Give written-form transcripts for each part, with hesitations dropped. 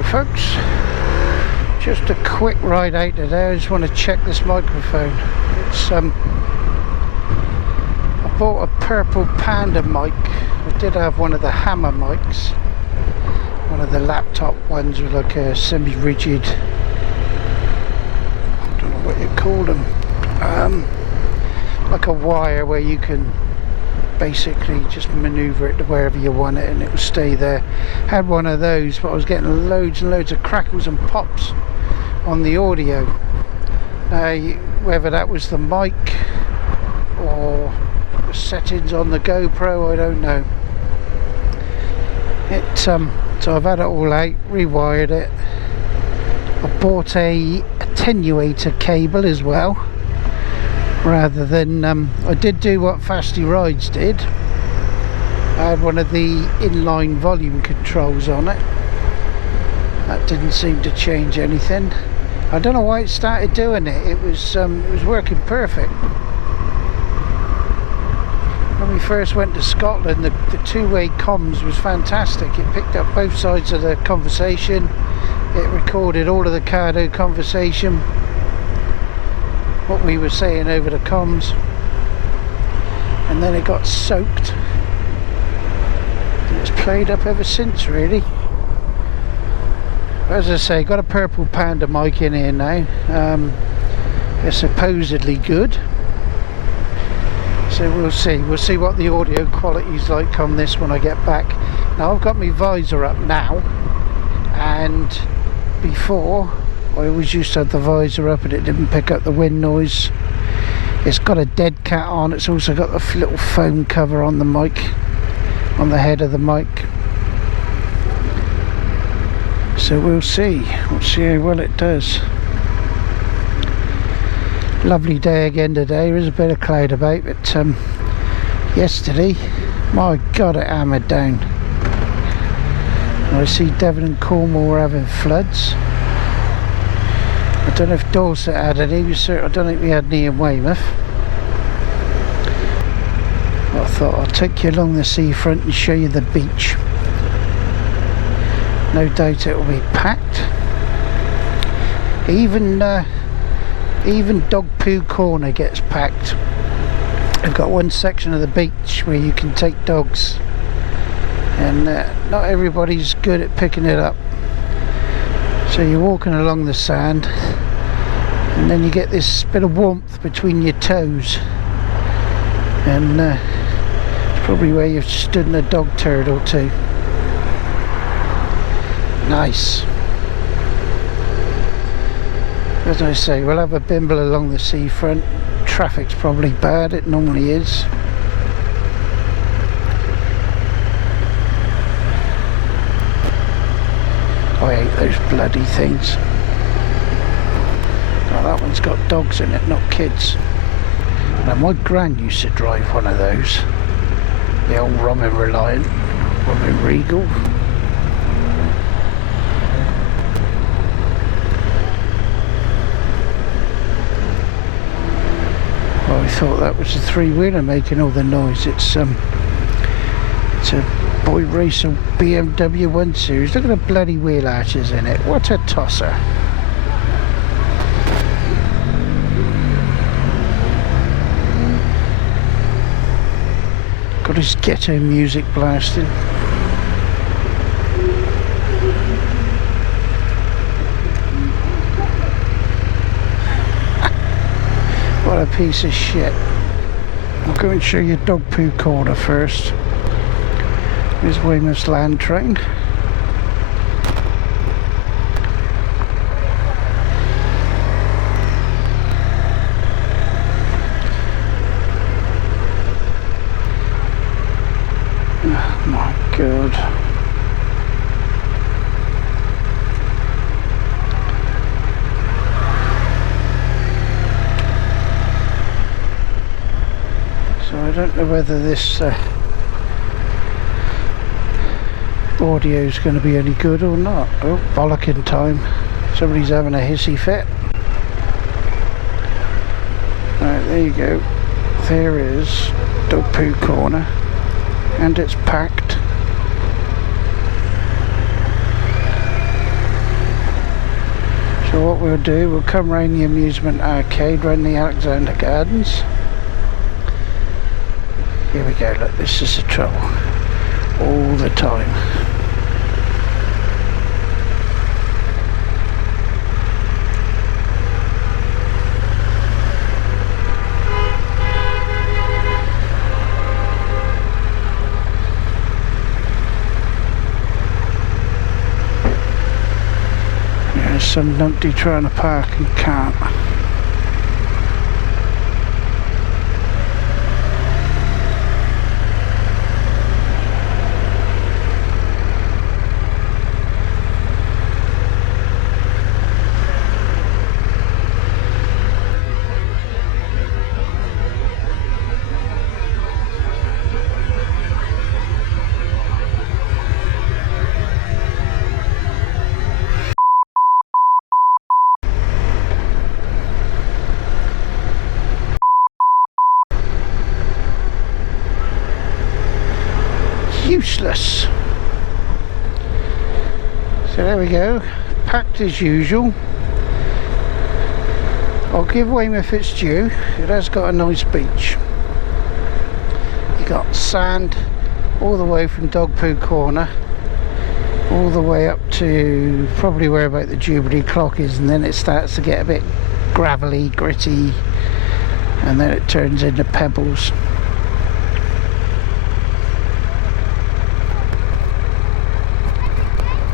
Hello folks, just a quick ride out today. I just want to check this microphone. It's I bought a Purple Panda mic. I did have one of the hammer mics, one of the laptop ones with like a semi-rigid, I don't know what you call them, like a wire where you can basically just maneuver it to wherever you want it and it will stay there. Had one of those, but I was getting loads and loads of crackles and pops on the audio. Whether that was the mic or the settings on the GoPro, I don't know. So I've had it all out, rewired it. I bought a attenuator cable as well, rather than I did do what Fasty Rides did. I had one of the inline volume controls on it. That didn't seem to change anything. I don't know why it started doing it. It was working perfect. When we first went to Scotland, the two-way comms was fantastic. It picked up both sides of the conversation. It recorded all of the cardo conversation, what we were saying over the comms, and then it got soaked and it's played up ever since, really. As I say, got a Purple Panda mic in here now. It's supposedly good, so we'll see what the audio quality is like on this when I get back. Now I've got my visor up now, and before I always used to have the visor up and it didn't pick up the wind noise. It's got a dead cat on. It's also got the little foam cover on the mic, on the head of the mic. So we'll see how well it does. Lovely day again today. There's a bit of cloud about, but yesterday, my God, it hammered down. I see Devon and Cornwall were having floods. I don't know if Dorset had any. I don't think we had any in Weymouth. But I thought I'll take you along the seafront and show you the beach. No doubt it will be packed. Even Dog Poo Corner gets packed. I've got one section of the beach where you can take dogs, and not everybody's good at picking it up. So you're walking along the sand and then you get this bit of warmth between your toes, and it's probably where you've stood in a dog turd or two. Nice. As I say, we'll have a bimble along the seafront. Traffic's probably bad, it normally is. I hate those bloody things. Oh, that one's got dogs in it, not kids. Now my gran used to drive one of those. The old Robin Reliant, Robin Regal. Oh, I thought that was a three-wheeler making all the noise. It's a Boy Racer BMW 1 Series. Look at the bloody wheel arches in it. What a tosser. Got his ghetto music blasting. What a piece of shit. I'll go and show you Dog Poo Corner first. Here's Weymouth's land train. Oh my God. So I don't know whether this audio is going to be any good or not. Oh, bollocking time. Somebody's having a hissy fit. Right, there you go. There is Dog Poo Corner, and it's packed. we'll do, we'll come round the amusement arcade, round the Alexander Gardens. Here we go, look, this is the trouble. All the time. There's some numpty trying to park and can't. Useless. So there we go, packed as usual. I'll give Weymouth its due, it has got a nice beach. You got sand all the way from Dog Poo Corner all the way up to probably where about the Jubilee clock is, and then it starts to get a bit gravelly, gritty, and then it turns into pebbles.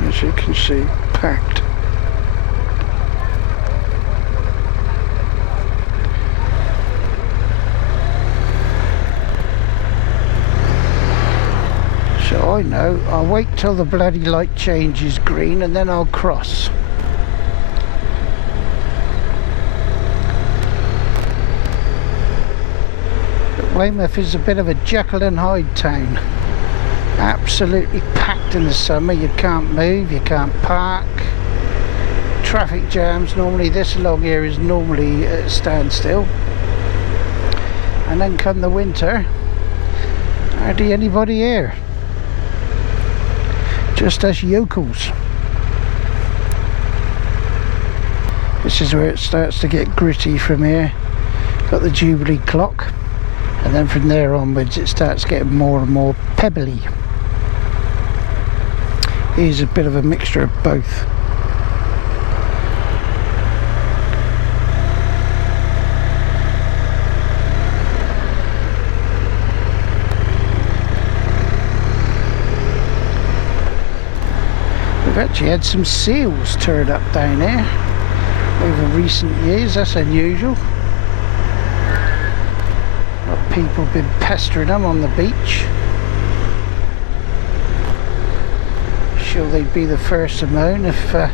As you can see, packed. So I know, I'll wait till the bloody light changes green and then I'll cross. But Weymouth is a bit of a Jekyll and Hyde town. Absolutely packed in the summer, you can't move, you can't park. Traffic jams, normally this along here is normally at a standstill. And then come the winter, hardly anybody here. Just us yokels. This is where it starts to get gritty from here. Got the Jubilee clock, and then from there onwards it starts getting more and more pebbly. Here's a bit of a mixture of both. We've actually had some seals turn up down here over recent years, that's unusual. Got people been pestering them on the beach. Sure they'd be the first to moan if it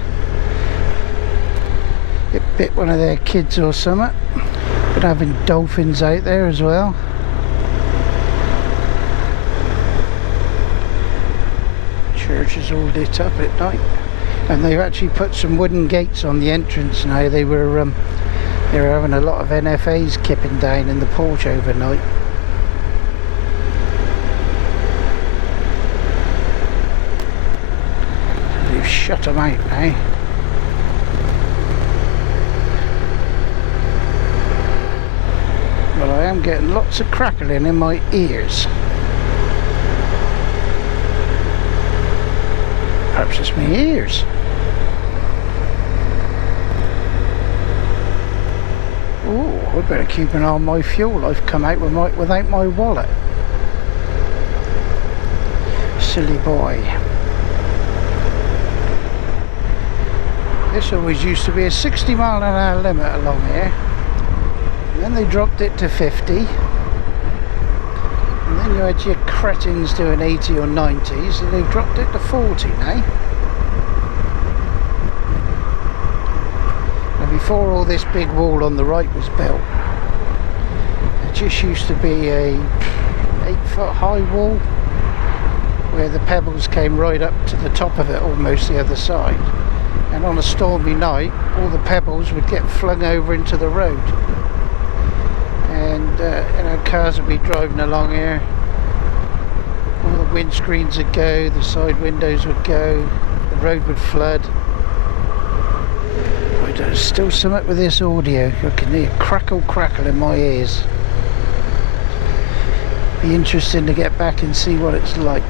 bit one of their kids or something. But having dolphins out there as well. Church is all lit up at night, and they've actually put some wooden gates on the entrance now. They were having a lot of NFAs kipping down in the porch overnight. Shut them out now. Well, I am getting lots of crackling in my ears. Perhaps it's my ears. Oh, I better keep an eye on my fuel. I've come out without my wallet. Silly boy. This always used to be a 60 mile an hour limit along here, and then they dropped it to 50, and then you had your cretins doing 80 or 90s, and they've dropped it to 40 now. And before all this big wall on the right was built, it just used to be a 8-foot high wall where the pebbles came right up to the top of it, almost the other side. And on a stormy night, all the pebbles would get flung over into the road, and you know, cars would be driving along here. All the windscreens would go, the side windows would go, the road would flood. I there's still something with this audio. I can hear crackle in my ears. Be interesting to get back and see what it's like.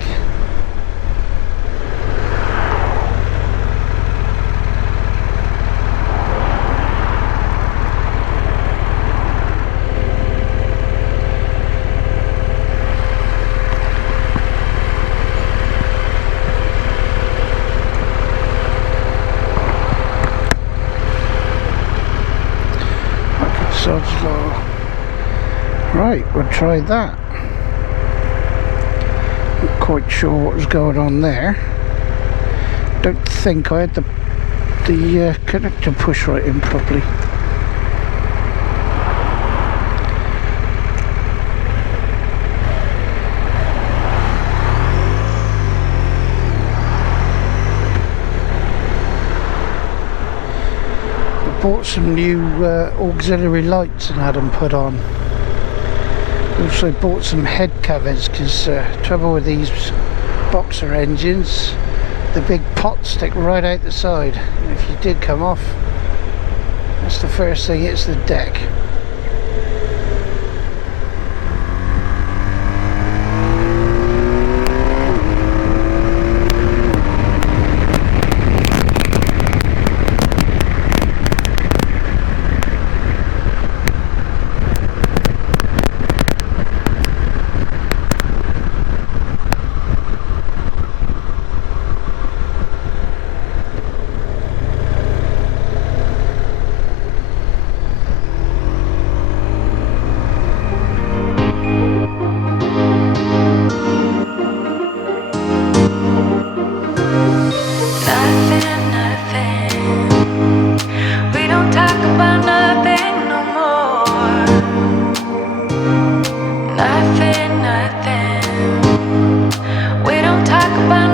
Sod's Law. Right, we'll try that. Not quite sure what was going on there. Don't think I had the connector push right in properly. Bought some new auxiliary lights and had them put on. Also bought some head covers because trouble with these boxer engines, the big pots stick right out the side, and if you did come off, that's the first thing hits the deck. We don't talk about